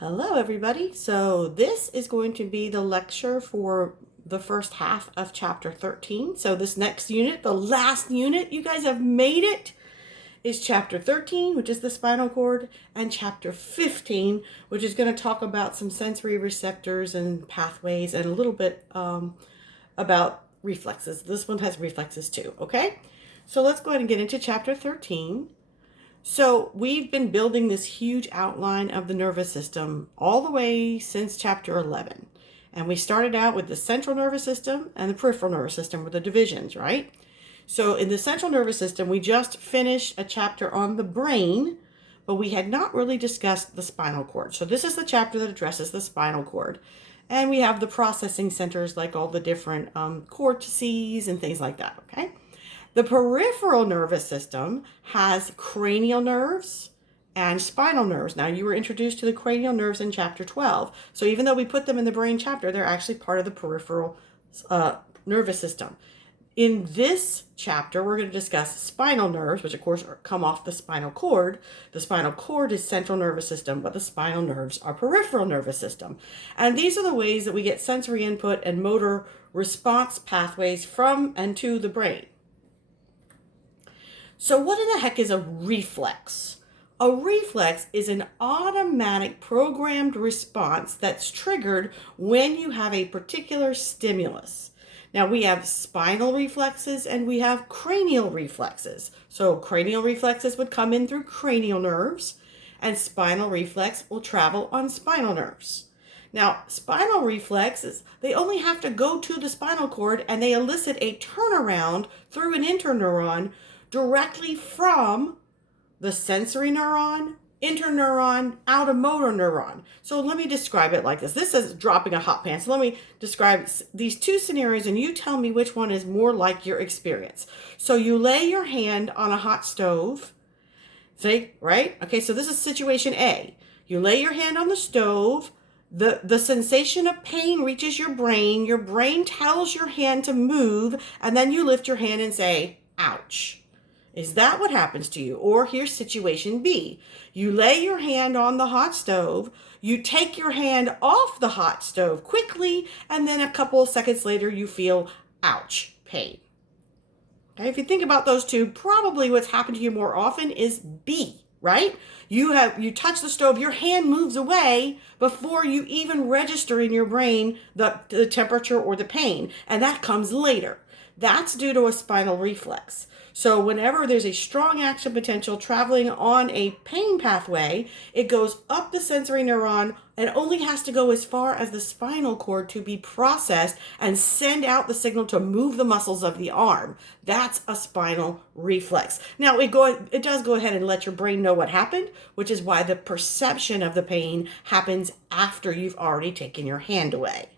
Hello, everybody. So this is going to be the lecture for the first half of chapter 13. So this next unit, the last unit, you guys have made it, is chapter 13, which is the spinal cord, and chapter 15, which is going to talk about some sensory receptors and pathways and a little bit about reflexes. This one has reflexes too, okay? So let's go ahead and get into chapter 13. So we've been building this huge outline of the nervous system all the way since chapter 11. And we started out with the central nervous system and the peripheral nervous system with the divisions, right? So in the central nervous system, we just finished a chapter on the brain, but we had not really discussed the spinal cord. So this is the chapter that addresses the spinal cord. And we have the processing centers like all the different cortices and things like that, okay? The peripheral nervous system has cranial nerves and spinal nerves. Now, you were introduced to the cranial nerves in chapter 12. So even though we put them in the brain chapter, they're actually part of the peripheral nervous system. In this chapter, we're going to discuss spinal nerves, which of course come off the spinal cord. The spinal cord is central nervous system, but the spinal nerves are peripheral nervous system. And these are the ways that we get sensory input and motor response pathways from and to the brain. So what in the heck is a reflex? A reflex is an automatic programmed response that's triggered when you have a particular stimulus. Now we have spinal reflexes and we have cranial reflexes. So cranial reflexes would come in through cranial nerves and spinal reflex will travel on spinal nerves. Now, spinal reflexes, they only have to go to the spinal cord and they elicit a turnaround through an interneuron directly from the sensory neuron, interneuron, automotor neuron. So let me describe it like this. This is dropping a hot pan. So let me describe these two scenarios and you tell me which one is more like your experience. So you lay your hand on a hot stove, say, right? Okay, so this is situation A. You lay your hand on the stove, the sensation of pain reaches your brain tells your hand to move, and then you lift your hand and say, ouch. Is that what happens to you? Or here's situation B. You lay your hand on the hot stove, you take your hand off the hot stove quickly, and then a couple of seconds later you feel, ouch, pain. Okay, if you think about those two, probably what's happened to you more often is B, right? You touch the stove, your hand moves away before you even register in your brain the temperature or the pain, and that comes later. That's due to a spinal reflex. So whenever there's a strong action potential traveling on a pain pathway, it goes up the sensory neuron and only has to go as far as the spinal cord to be processed and send out the signal to move the muscles of the arm. That's a spinal reflex. Now, it does go ahead and let your brain know what happened, which is why the perception of the pain happens after you've already taken your hand away.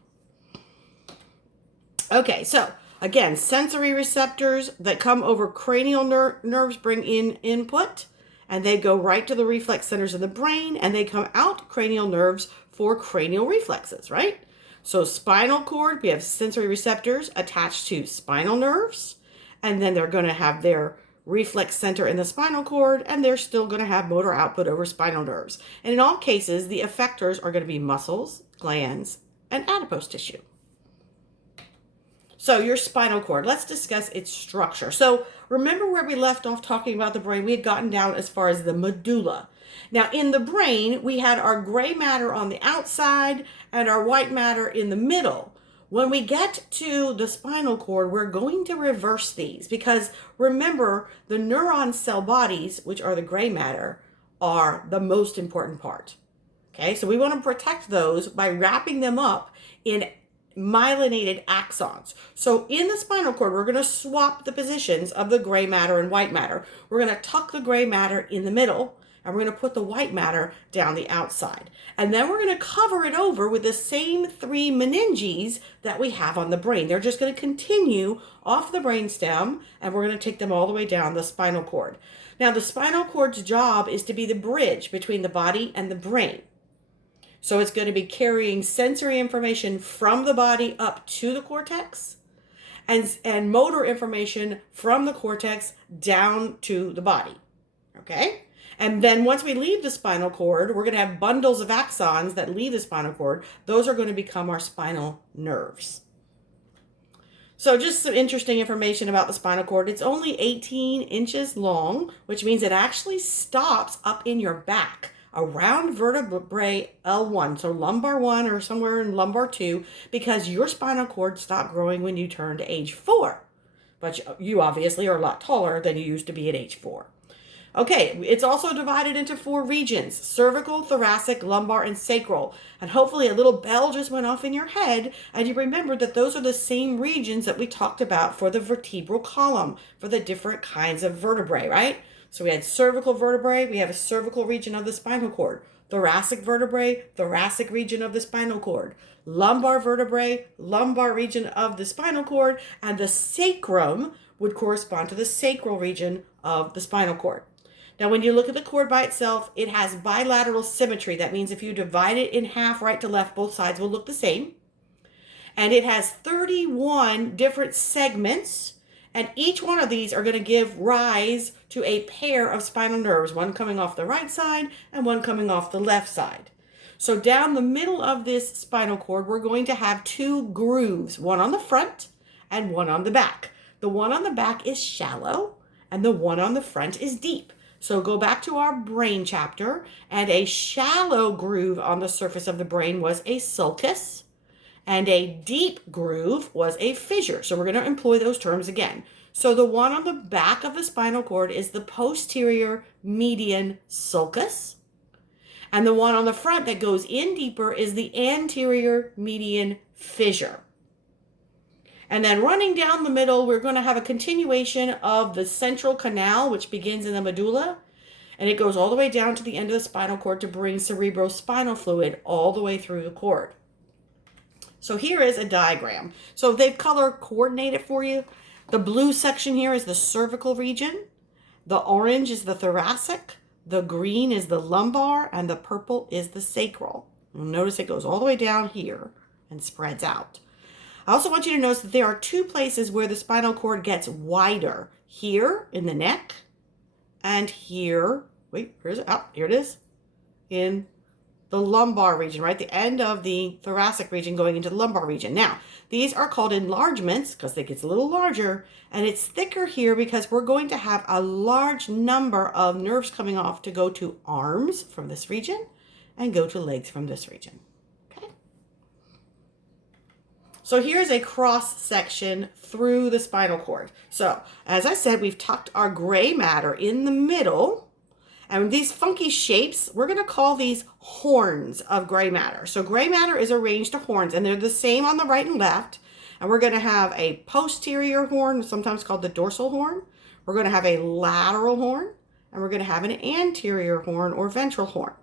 Okay, so again, sensory receptors that come over cranial nerves bring in input, and they go right to the reflex centers in the brain, and they come out cranial nerves for cranial reflexes, right? So spinal cord, we have sensory receptors attached to spinal nerves, and then they're going to have their reflex center in the spinal cord, and they're still going to have motor output over spinal nerves. And in all cases, the effectors are going to be muscles, glands, and adipose tissue. So your spinal cord, let's discuss its structure. So remember where we left off talking about the brain? We had gotten down as far as the medulla. Now in the brain, we had our gray matter on the outside and our white matter in the middle. When we get to the spinal cord, we're going to reverse these because remember, the neuron cell bodies, which are the gray matter, are the most important part. Okay, so we want to protect those by wrapping them up in myelinated axons. So in the spinal cord, we're going to swap the positions of the gray matter and white matter. We're going to tuck the gray matter in the middle, and we're going to put the white matter down the outside. And then we're going to cover it over with the same three meninges that we have on the brain. They're just going to continue off the brainstem, and we're going to take them all the way down the spinal cord. Now, the spinal cord's job is to be the bridge between the body and the brain. So it's going to be carrying sensory information from the body up to the cortex and motor information from the cortex down to the body. Okay? And then once we leave the spinal cord, we're going to have bundles of axons that leave the spinal cord. Those are going to become our spinal nerves. So just some interesting information about the spinal cord. It's only 18 inches long, which means it actually stops up in your back around vertebrae L1, so lumbar 1 or somewhere in lumbar 2, because your spinal cord stopped growing when you turned age 4. But you obviously are a lot taller than you used to be at age 4. Okay, it's also divided into 4 regions: cervical, thoracic, lumbar, and sacral. And hopefully a little bell just went off in your head, and you remembered that those are the same regions that we talked about for the vertebral column, for the different kinds of vertebrae, right? So we had cervical vertebrae, we have a cervical region of the spinal cord. Thoracic vertebrae, thoracic region of the spinal cord. Lumbar vertebrae, lumbar region of the spinal cord. And the sacrum would correspond to the sacral region of the spinal cord. Now, when you look at the cord by itself, it has bilateral symmetry. That means if you divide it in half, right to left, both sides will look the same. And it has 31 different segments, and each one of these are going to give rise to a pair of spinal nerves, one coming off the right side and one coming off the left side. So down the middle of this spinal cord, we're going to have 2 grooves, one on the front and one on the back. The one on the back is shallow, and the one on the front is deep. So go back to our brain chapter, and a shallow groove on the surface of the brain was a sulcus, and a deep groove was a fissure. So we're going to employ those terms again. So the one on the back of the spinal cord is the posterior median sulcus, and the one on the front that goes in deeper is the anterior median fissure. And then running down the middle, we're going to have a continuation of the central canal, which begins in the medulla, and it goes all the way down to the end of the spinal cord to bring cerebrospinal fluid all the way through the cord. So here is a diagram. So they've color coordinated for you. The blue section here is the cervical region. The orange is the thoracic. The green is the lumbar, and the purple is the sacral. You'll notice it goes all the way down here and spreads out. I also want you to notice that there are 2 places where the spinal cord gets wider. Here in the neck, and here, wait, where is it? Oh, here it is, in the lumbar region, right? The end of the thoracic region going into the lumbar region. Now, these are called enlargements because it gets a little larger, and it's thicker here because we're going to have a large number of nerves coming off to go to arms from this region and go to legs from this region. So here's a cross section through the spinal cord. So as I said, we've tucked our gray matter in the middle, and these funky shapes, we're going to call these horns of gray matter. So gray matter is arranged to horns, and they're the same on the right and left. And we're going to have a posterior horn, sometimes called the dorsal horn. We're going to have a lateral horn, and we're going to have an anterior horn or ventral horn.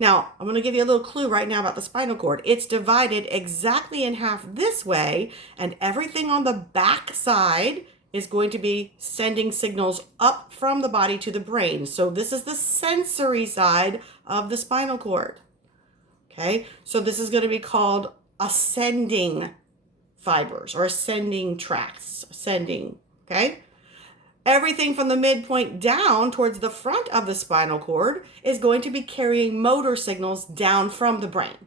Now, I'm going to give you a little clue right now about the spinal cord. It's divided exactly in half this way, and everything on the back side is going to be sending signals up from the body to the brain. So this is the sensory side of the spinal cord. Okay, so this is going to be called ascending fibers or ascending tracts, ascending, okay? Everything from the midpoint down towards the front of the spinal cord is going to be carrying motor signals down from the brain.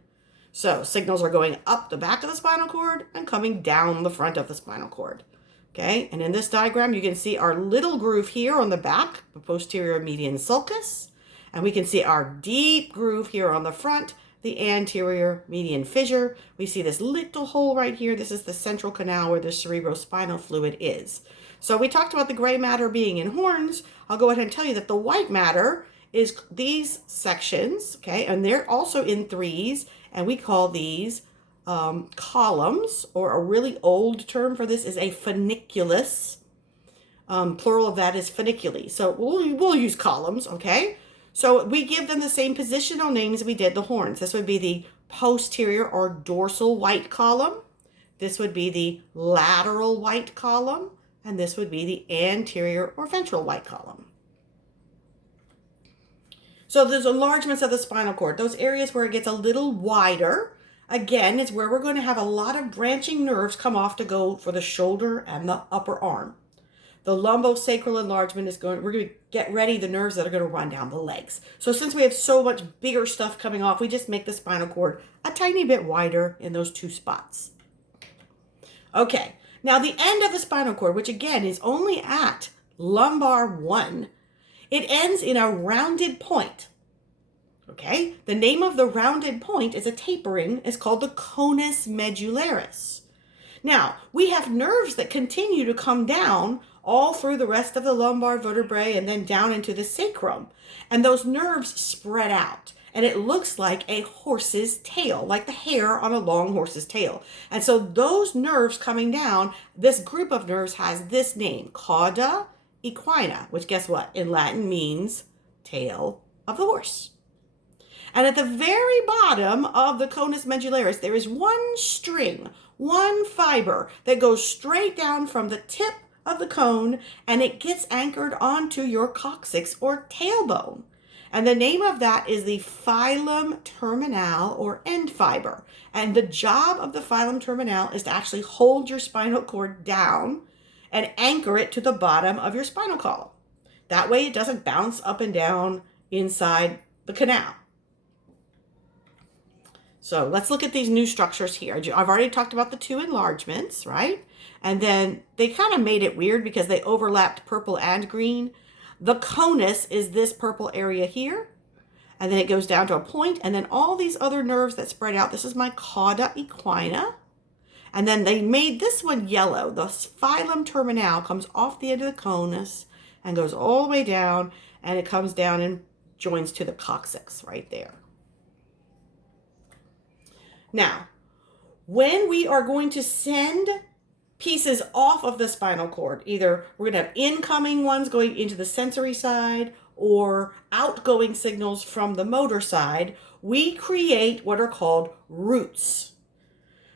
So signals are going up the back of the spinal cord and coming down the front of the spinal cord. Okay, and in this diagram, you can see our little groove here on the back, the posterior median sulcus, and we can see our deep groove here on the front, the anterior median fissure. We see this little hole right here. This is the central canal where the cerebrospinal fluid is. So we talked about the gray matter being in horns. I'll go ahead and tell you that the white matter is these sections, okay, and they're also in threes, and we call these columns, or a really old term for this is a funiculus. Plural of that is funiculi. So we'll use columns, okay? So we give them the same positional names we did the horns. This would be the posterior or dorsal white column. This would be the lateral white column. And this would be the anterior or ventral white column. So there's enlargements of the spinal cord. Those areas where it gets a little wider, again, is where we're going to have a lot of branching nerves come off to go for the shoulder and the upper arm. The lumbosacral enlargement is we're going to get ready the nerves that are going to run down the legs. So since we have so much bigger stuff coming off, we just make the spinal cord a tiny bit wider in those two spots. Okay, now the end of the spinal cord, which again is only at lumbar 1, it ends in a rounded point. Okay, the name of the rounded point is a tapering. It's called the conus medullaris. Now, we have nerves that continue to come down all through the rest of the lumbar vertebrae and then down into the sacrum. And those nerves spread out. And it looks like a horse's tail, like the hair on a long horse's tail. And so those nerves coming down, this group of nerves has this name, cauda equina, which guess what? In Latin means tail of the horse. And at the very bottom of the conus medullaris, there is one string, one fiber that goes straight down from the tip of the cone, and it gets anchored onto your coccyx or tailbone. And the name of that is the filum terminal or end fiber. And the job of the filum terminal is to actually hold your spinal cord down and anchor it to the bottom of your spinal column. That way it doesn't bounce up and down inside the canal. So let's look at these new structures here. I've already talked about the two enlargements, right? And then they kind of made it weird because they overlapped purple and green. The conus is this purple area here, and then it goes down to a point, and then all these other nerves that spread out. This is my cauda equina. And then they made this one yellow. The filum terminal comes off the end of the conus and goes all the way down, and it comes down and joins to the coccyx right there. Now, when we are going to send pieces off of the spinal cord, either we're going to have incoming ones going into the sensory side or outgoing signals from the motor side, we create what are called roots.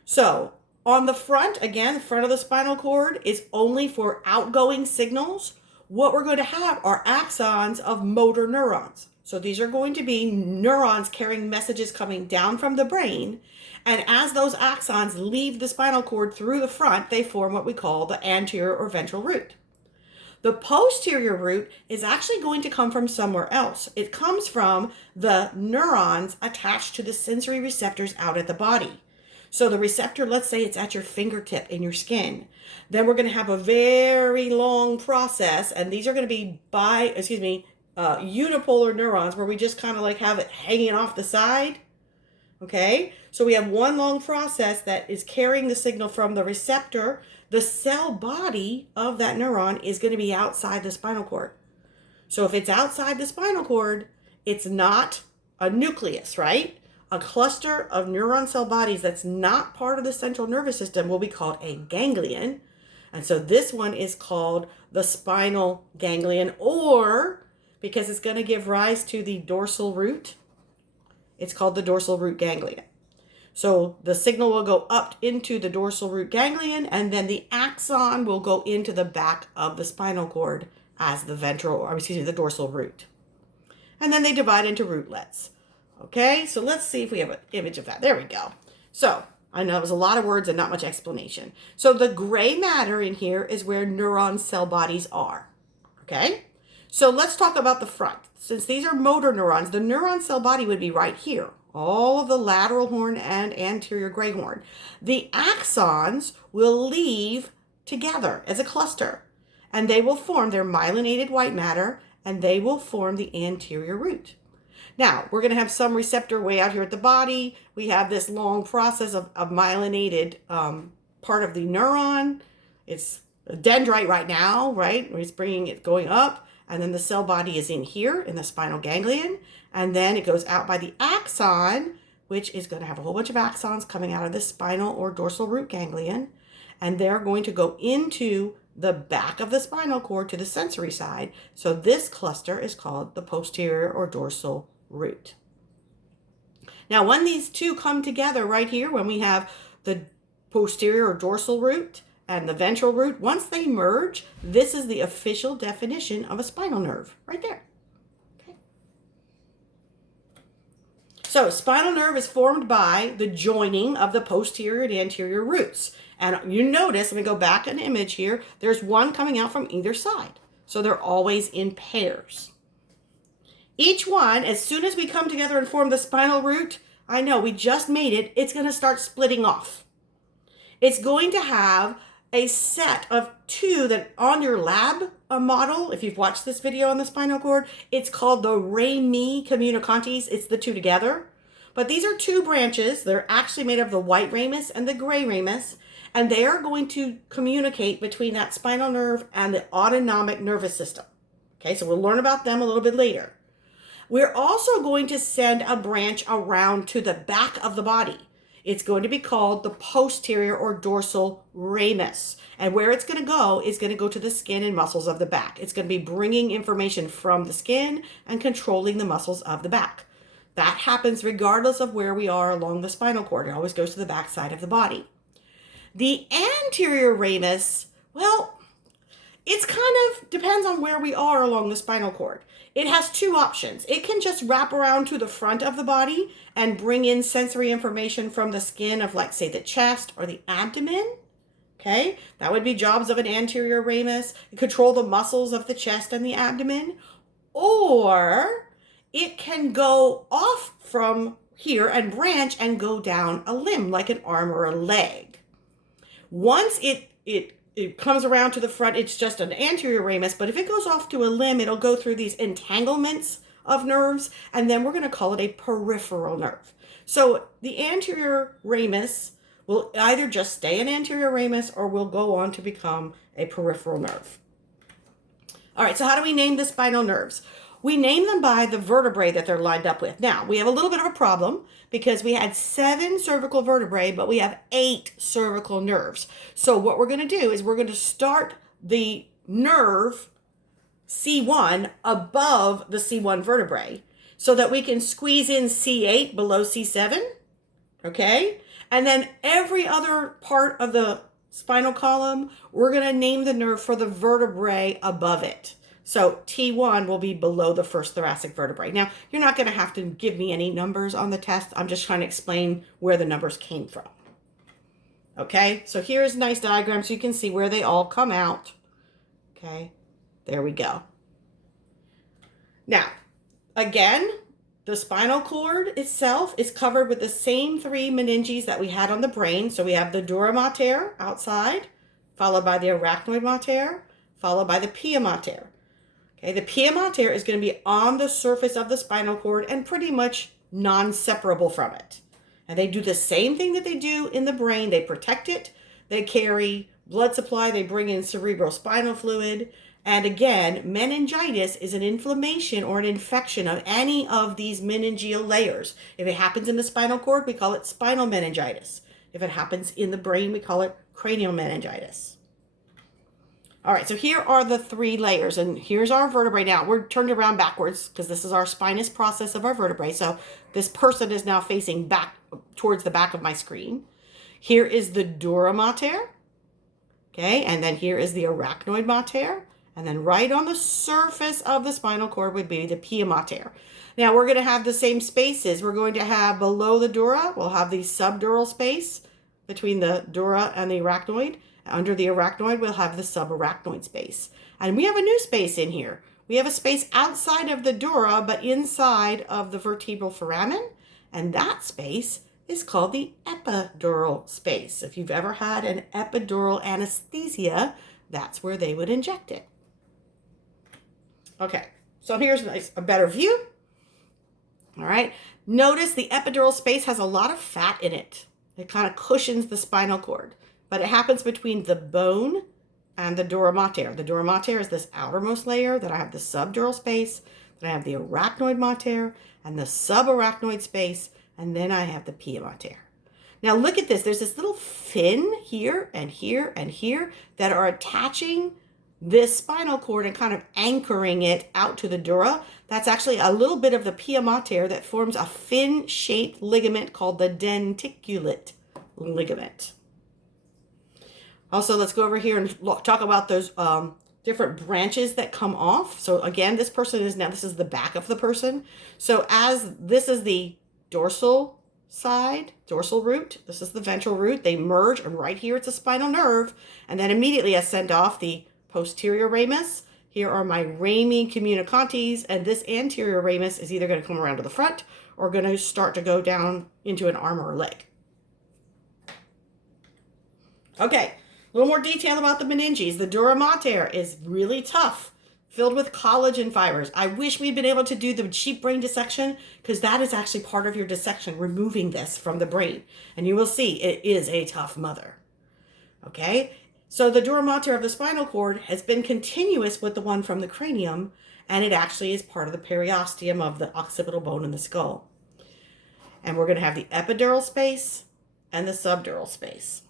So on the front, again, the front of the spinal cord is only for outgoing signals. What we're going to have are axons of motor neurons. So these are going to be neurons carrying messages coming down from the brain. And as those axons leave the spinal cord through the front, they form what we call the anterior or ventral root. The posterior root is actually going to come from somewhere else. It comes from the neurons attached to the sensory receptors out at the body. So the receptor, let's say it's at your fingertip in your skin. Then we're going to have a very long process, and these are going to be unipolar neurons where we just kind of like have it hanging off the side. Okay, so we have one long process that is carrying the signal from the receptor. The cell body of that neuron is going to be outside the spinal cord. So if it's outside the spinal cord, it's not a nucleus, right? A cluster of neuron cell bodies that's not part of the central nervous system will be called a ganglion. And so this one is called the spinal ganglion, or because it's going to give rise to the dorsal root, it's called the dorsal root ganglion. So the signal will go up into the dorsal root ganglion, and then the axon will go into the back of the spinal cord as the dorsal root. And then they divide into rootlets. Okay, so let's see if we have an image of that. There we go. So I know it was a lot of words and not much explanation. So the gray matter in here is where neuron cell bodies are. Okay, so let's talk about the front. Since these are motor neurons, the neuron cell body would be right here. All of the lateral horn and anterior gray horn. The axons will leave together as a cluster, and they will form their myelinated white matter, and they will form the anterior root. Now, we're going to have some receptor way out here at the body. We have this long process of myelinated part of the neuron. It's a dendrite right now, right? It's going up. And then the cell body is in here in the spinal ganglion. And then it goes out by the axon, which is going to have a whole bunch of axons coming out of the spinal or dorsal root ganglion. And they're going to go into the back of the spinal cord to the sensory side. So this cluster is called the posterior or dorsal root. Now, when these two come together right here, when we have the posterior or dorsal root and the ventral root, once they merge, this is the official definition of a spinal nerve right there. Okay. So spinal nerve is formed by the joining of the posterior and anterior roots. And you notice, let me go back an image here, there's one coming out from either side. So they're always in pairs. Each one, as soon as we come together and form the spinal root, I know we just made it, it's going to start splitting off. It's going to have a set of two that on your lab model, if you've watched this video on the spinal cord, it's called the rami communicantes. It's the two together. But these are two branches. They're actually made of the white ramus and the gray ramus, and they are going to communicate between that spinal nerve and the autonomic nervous system. Okay, so we'll learn about them a little bit later. We're also going to send a branch around to the back of the body. It's going to be called the posterior or dorsal ramus. And where it's going to go is going to go to the skin and muscles of the back. It's going to be bringing information from the skin and controlling the muscles of the back. That happens regardless of where we are along the spinal cord. It always goes to the back side of the body. The anterior ramus, well, it's kind of depends on where we are along the spinal cord. It has two options. It can just wrap around to the front of the body and bring in sensory information from the skin of, like, say, the chest or the abdomen. Okay, that would be jobs of an anterior ramus. Control the muscles of the chest and the abdomen. Or it can go off from here and branch and go down a limb, like an arm or a leg. Once it comes around to the front, it's just an anterior ramus, but if it goes off to a limb, it'll go through these entanglements of nerves, and then we're going to call it a peripheral nerve. So the anterior ramus will either just stay an anterior ramus or will go on to become a peripheral nerve. All right, so how do we name the spinal nerves? We name them by the vertebrae that they're lined up with. Now, we have a little bit of a problem because we had 7 cervical vertebrae, but we have 8 cervical nerves. So what we're going to do is we're going to start the nerve C1 above the C1 vertebrae so that we can squeeze in C8 below C7, okay? And then every other part of the spinal column, we're going to name the nerve for the vertebrae above it. So T1 will be below the first thoracic vertebrae. Now, you're not going to have to give me any numbers on the test. I'm just trying to explain where the numbers came from. Okay, so here's a nice diagram so you can see where they all come out. Okay, there we go. Now, again, the spinal cord itself is covered with the same 3 meninges that we had on the brain. So we have the dura mater outside, followed by the arachnoid mater, followed by the pia mater. Okay, the pia mater is going to be on the surface of the spinal cord and pretty much non-separable from it. And they do the same thing that they do in the brain. They protect it. They carry blood supply. They bring in cerebrospinal fluid. And again, meningitis is an inflammation or an infection of any of these meningeal layers. If it happens in the spinal cord, we call it spinal meningitis. If it happens in the brain, we call it cranial meningitis. All right, so here are the 3 layers, and here's our vertebrae now. We're turned around backwards because this is our spinous process of our vertebrae. So this person is now facing back towards the back of my screen. Here is the dura mater, okay, and then here is the arachnoid mater, and then right on the surface of the spinal cord would be the pia mater. Now we're going to have the same spaces. We're going to have below the dura, we'll have the subdural space between the dura and the arachnoid. Under the arachnoid, we'll have the subarachnoid space. And we have a new space in here. We have a space outside of the dura, but inside of the vertebral foramen. And that space is called the epidural space. If you've ever had an epidural anesthesia, that's where they would inject it. Okay, so here's a better view. All right, notice the epidural space has a lot of fat in it. It kind of cushions the spinal cord. But it happens between the bone and the dura mater. The dura mater is this outermost layer. Then I have the subdural space. Then I have the arachnoid mater and the subarachnoid space. And then I have the pia mater. Now look at this. There's this little fin here and here and here that are attaching this spinal cord and kind of anchoring it out to the dura. That's actually a little bit of the pia mater that forms a fin-shaped ligament called the denticulate ligament. Also, let's go over here and talk about those different branches that come off. So again, this is the back of the person. So as this is the dorsal side, dorsal root. This is the ventral root. They merge, and right here it's a spinal nerve. And then immediately I send off the posterior ramus. Here are my rami communicantes, and this anterior ramus is either going to come around to the front or going to start to go down into an arm or a leg. Okay, a little more detail about the meninges. The dura mater is really tough, filled with collagen fibers. I wish we'd been able to do the sheep brain dissection, because that is actually part of your dissection, removing this from the brain. And you will see it is a tough mother. Okay, so the dura mater of the spinal cord has been continuous with the one from the cranium, and it actually is part of the periosteum of the occipital bone in the skull. And we're going to have the epidural space and the subdural space.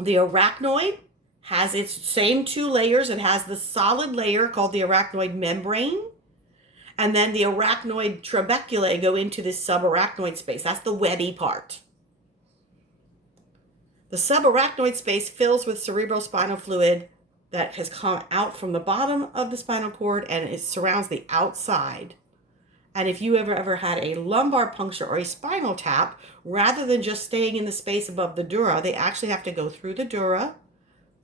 The arachnoid has its same two layers. It has the solid layer called the arachnoid membrane, and then the arachnoid trabeculae go into this subarachnoid space. That's the webby part. The subarachnoid space fills with cerebrospinal fluid that has come out from the bottom of the spinal cord, and it surrounds the outside. And if you ever had a lumbar puncture or a spinal tap, rather than just staying in the space above the dura, they actually have to go through the dura,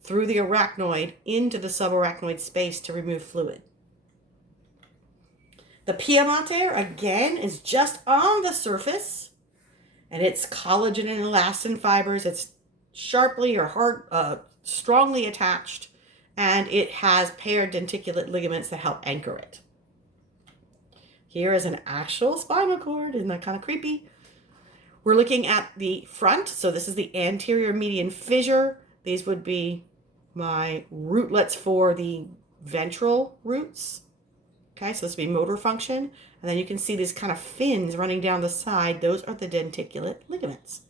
through the arachnoid, into the subarachnoid space to remove fluid. The pia mater, again, is just on the surface, and it's collagen and elastin fibers. It's sharply or strongly attached, and it has paired denticulate ligaments that help anchor it. Here is an actual spinal cord. Isn't that kind of creepy? We're looking at the front. So this is the anterior median fissure. These would be my rootlets for the ventral roots. Okay, so this would be motor function. And then you can see these kind of fins running down the side. Those are the denticulate ligaments.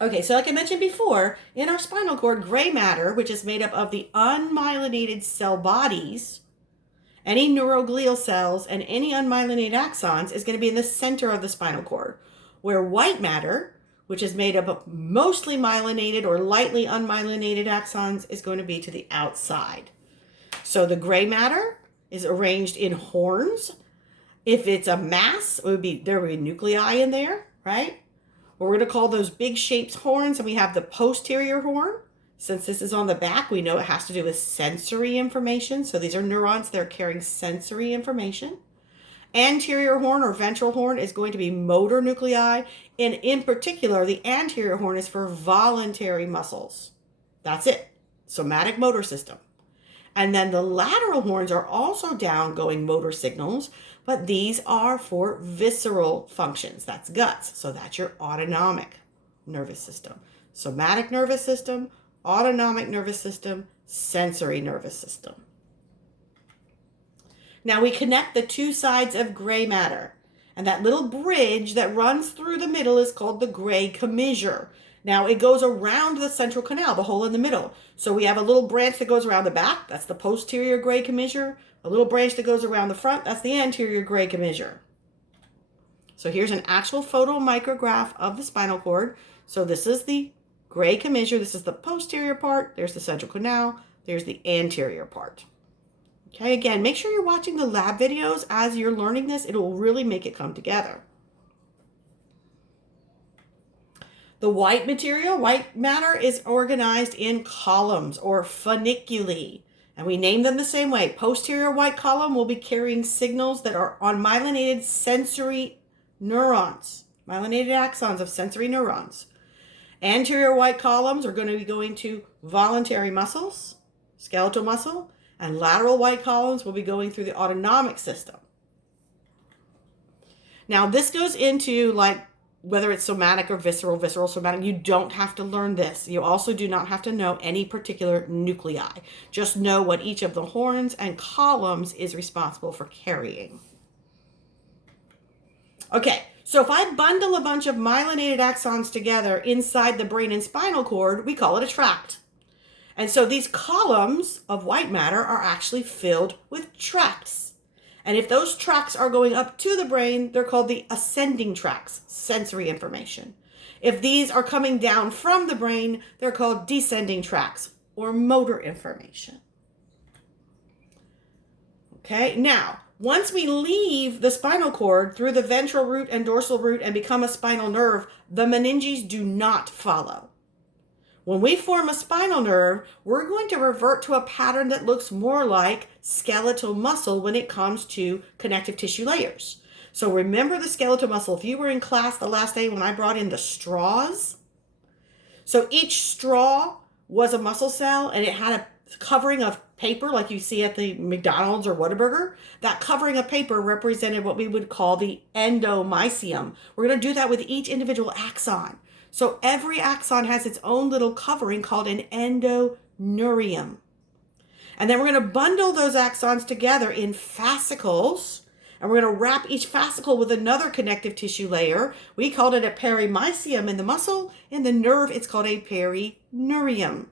Okay, so like I mentioned before, in our spinal cord, gray matter, which is made up of the unmyelinated cell bodies, any neuroglial cells, and any unmyelinated axons, is going to be in the center of the spinal cord, where white matter, which is made up of mostly myelinated or lightly unmyelinated axons, is going to be to the outside. So the gray matter is arranged in horns. If it's a mass, there would be nuclei in there, right? We're going to call those big shapes horns, and we have the posterior horn. Since this is on the back, we know it has to do with sensory information. So these are neurons. They're carrying sensory information. Anterior horn or ventral horn is going to be motor nuclei. And in particular, the anterior horn is for voluntary muscles. That's it. Somatic motor system. And then the lateral horns are also downgoing motor signals, but these are for visceral functions. That's guts. So that's your autonomic nervous system. Somatic nervous system, autonomic nervous system, sensory nervous system. Now we connect the two sides of gray matter, and that little bridge that runs through the middle is called the gray commissure. Now it goes around the central canal, the hole in the middle. So we have a little branch that goes around the back, that's the posterior gray commissure. A little branch that goes around the front, that's the anterior gray commissure. So here's an actual photo micrograph of the spinal cord. So this is the gray commissure, this is the posterior part, there's the central canal, there's the anterior part. Okay, again, make sure you're watching the lab videos as you're learning this. It will really make it come together. The white matter is organized in columns or funiculi, and we name them the same way. Posterior white column will be carrying signals that are on myelinated sensory neurons, myelinated axons of sensory neurons. Anterior white columns are going to be going to voluntary muscles, skeletal muscle, and lateral white columns will be going through the autonomic system. Now this goes into like whether it's somatic or visceral, somatic. You don't have to learn this. You also do not have to know any particular nuclei. Just know what each of the horns and columns is responsible for carrying. Okay, so if I bundle a bunch of myelinated axons together inside the brain and spinal cord, we call it a tract. And so these columns of white matter are actually filled with tracts. And if those tracts are going up to the brain, they're called the ascending tracts, sensory information. If these are coming down from the brain, they're called descending tracts, or motor information. Okay, now, Once we leave the spinal cord through the ventral root and dorsal root and become a spinal nerve, the meninges do not follow. When we form a spinal nerve, we're going to revert to a pattern that looks more like skeletal muscle when it comes to connective tissue layers. So remember the skeletal muscle. If you were in class the last day when I brought in the straws, so each straw was a muscle cell and it had a covering of paper like you see at the McDonald's or Whataburger. That covering of paper represented what we would call the endomysium. We're going to do that with each individual axon. So every axon has its own little covering called an endoneurium. And then we're going to bundle those axons together in fascicles. And we're going to wrap each fascicle with another connective tissue layer. We called it a perimysium in the muscle. In the nerve, it's called a perineurium.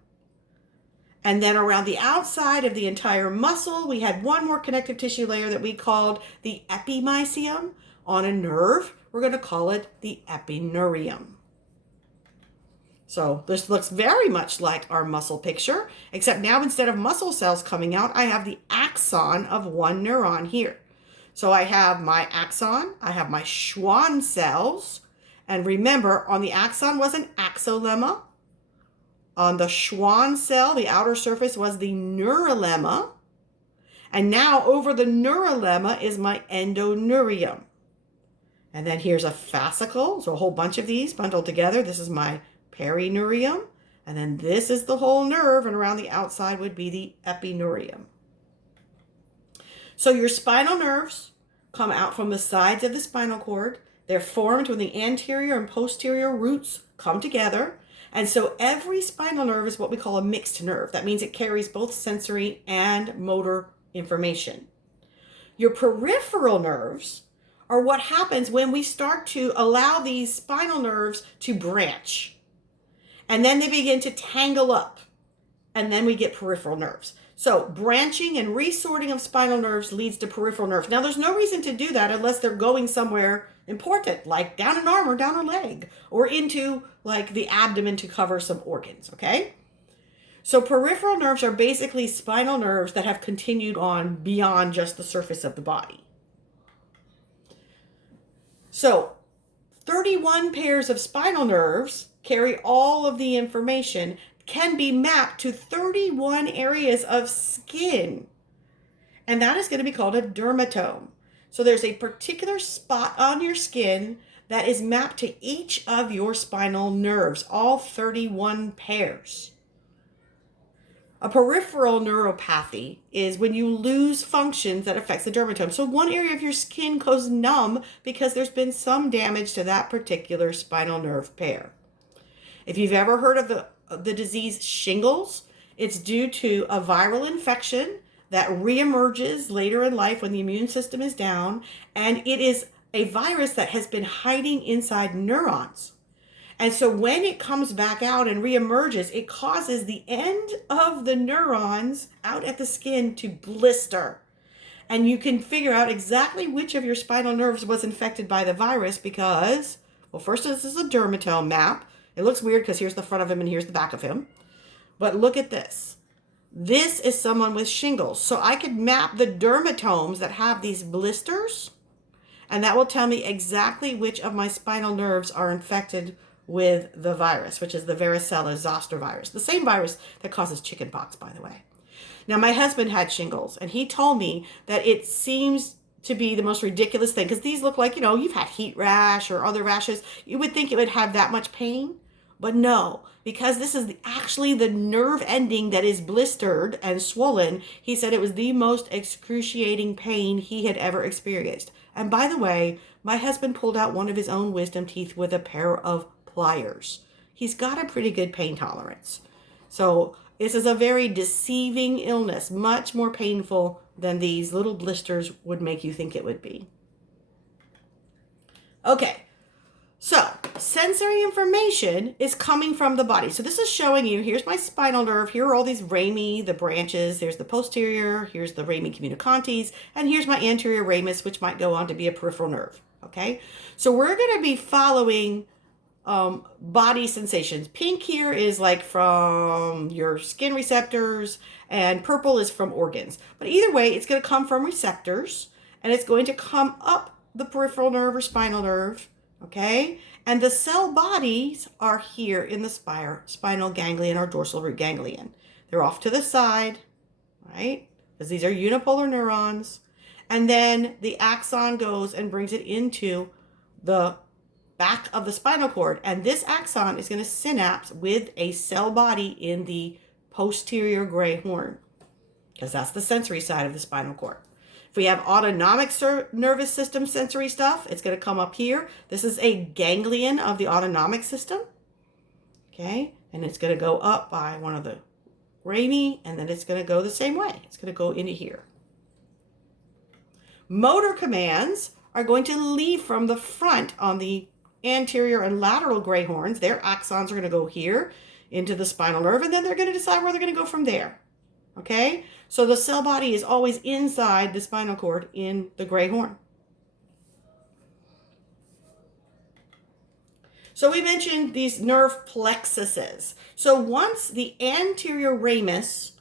And then around the outside of the entire muscle, we had one more connective tissue layer that we called the epimysium. On a nerve, we're going to call it the epineurium. So this looks very much like our muscle picture, except now instead of muscle cells coming out, I have the axon of one neuron here. So I have my axon, I have my Schwann cells, and remember, on the axon was an axolemma. On the Schwann cell, the outer surface was the neurolemma. And now over the neurolemma is my endoneurium. And then here's a fascicle, so a whole bunch of these bundled together. This is my perineurium. And then this is the whole nerve, and around the outside would be the epineurium. So your spinal nerves come out from the sides of the spinal cord. They're formed when the anterior and posterior roots come together. And so every spinal nerve is what we call a mixed nerve. That means it carries both sensory and motor information. Your peripheral nerves are what happens when we start to allow these spinal nerves to branch. And then they begin to tangle up. And then we get peripheral nerves. So branching and resorting of spinal nerves leads to peripheral nerves. Now, there's no reason to do that unless they're going somewhere important, like down an arm or down a leg, or into like the abdomen to cover some organs, okay? So peripheral nerves are basically spinal nerves that have continued on beyond just the surface of the body. So 31 pairs of spinal nerves carry all of the information, can be mapped to 31 areas of skin. And that is going to be called a dermatome. So there's a particular spot on your skin that is mapped to each of your spinal nerves, all 31 pairs. A peripheral neuropathy is when you lose functions that affects the dermatome. So one area of your skin goes numb because there's been some damage to that particular spinal nerve pair. If you've ever heard of the disease shingles, it's due to a viral infection that reemerges later in life when the immune system is down, and it is a virus that has been hiding inside neurons. And so when it comes back out and reemerges, it causes the end of the neurons out at the skin to blister. And you can figure out exactly which of your spinal nerves was infected by the virus because, well, first this is a dermatome map. It looks weird because here's the front of him and here's the back of him. But look at this. This is someone with shingles. So I could map the dermatomes that have these blisters, and that will tell me exactly which of my spinal nerves are infected with the virus, which is the varicella zoster virus, the same virus that causes chickenpox, by the way. Now, my husband had shingles, and he told me that it seems to be the most ridiculous thing, because these look like, you've had heat rash or other rashes. You would think it would have that much pain, but no, because this is actually the nerve ending that is blistered and swollen. He said it was the most excruciating pain he had ever experienced. And by the way, my husband pulled out one of his own wisdom teeth with a pair of pliers. He's got a pretty good pain tolerance. So this is a very deceiving illness, much more painful than these little blisters would make you think it would be. Okay, so sensory information is coming from the body. So this is showing you, here's my spinal nerve, here are all these rami, the branches, there's the posterior, here's the rami communicantes, and here's my anterior ramus, which might go on to be a peripheral nerve, okay? So we're going to be following body sensations. Pink here is like from your skin receptors, and purple is from organs. But either way, it's going to come from receptors, and it's going to come up the peripheral nerve or spinal nerve, okay? And the cell bodies are here in the spinal ganglion or dorsal root ganglion. They're off to the side, right? Because these are unipolar neurons. And then the axon goes and brings it into the back of the spinal cord. And this axon is going to synapse with a cell body in the posterior gray horn, because that's the sensory side of the spinal cord. If we have autonomic nervous system sensory stuff, it's going to come up here. This is a ganglion of the autonomic system. Okay, and it's going to go up by one of the rami, and then it's going to go the same way. It's going to go into here. Motor commands are going to leave from the front on the anterior and lateral gray horns. Their axons are going to go here into the spinal nerve, and then they're going to decide where they're going to go from there. Okay, so the cell body is always inside the spinal cord in the gray horn. So we mentioned these nerve plexuses. So once the anterior ramus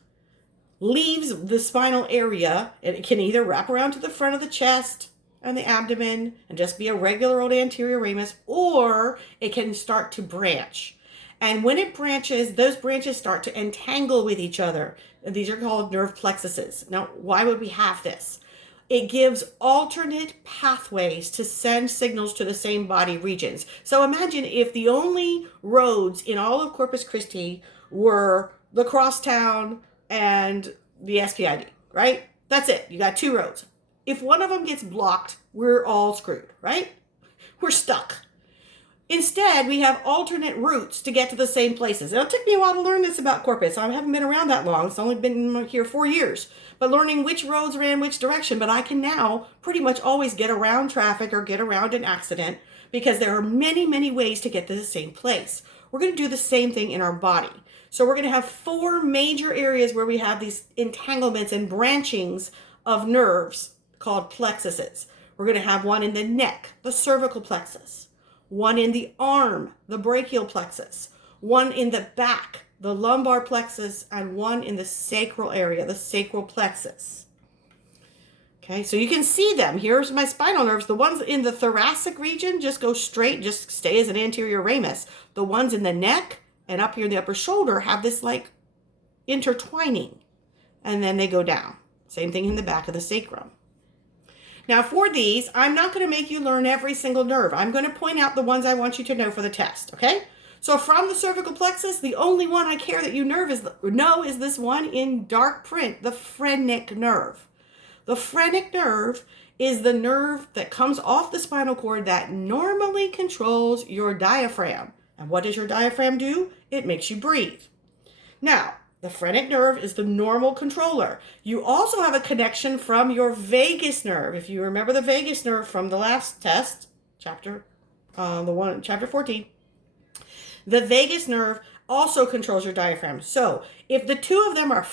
leaves the spinal area, it can either wrap around to the front of the chest and the abdomen and just be a regular old anterior ramus, or it can start to branch. And when it branches, those branches start to entangle with each other. These are called nerve plexuses. Now, why would we have this? It gives alternate pathways to send signals to the same body regions. So imagine if the only roads in all of Corpus Christi were the crosstown and the SPID, right? That's it. You got two roads. If one of them gets blocked, we're all screwed, right? We're stuck. Instead, we have alternate routes to get to the same places. It took me a while to learn this about Corpus. I haven't been around that long. It's only been here 4 years. But learning which roads ran which direction. But I can now pretty much always get around traffic or get around an accident because there are many, many ways to get to the same place. We're going to do the same thing in our body. So we're going to have 4 major areas where we have these entanglements and branchings of nerves called plexuses. We're going to have one in the neck, the cervical plexus. One in the arm, the brachial plexus. One in the back, the lumbar plexus. And one in the sacral area, the sacral plexus. Okay, so you can see them. Here's my spinal nerves. The ones in the thoracic region just go straight, just stay as an anterior ramus. The ones in the neck and up here in the upper shoulder have this like intertwining. And then they go down. Same thing in the back of the sacrum. Now for these, I'm not going to make you learn every single nerve. I'm going to point out the ones I want you to know for the test, okay? So from the cervical plexus, the only one I care that you know is this one in dark print, the phrenic nerve. The phrenic nerve is the nerve that comes off the spinal cord that normally controls your diaphragm. And what does your diaphragm do? It makes you breathe. Now, the phrenic nerve is the normal controller. You also have a connection from your vagus nerve. If you remember the vagus nerve from the last test, chapter 14, the vagus nerve also controls your diaphragm. So if the two of them are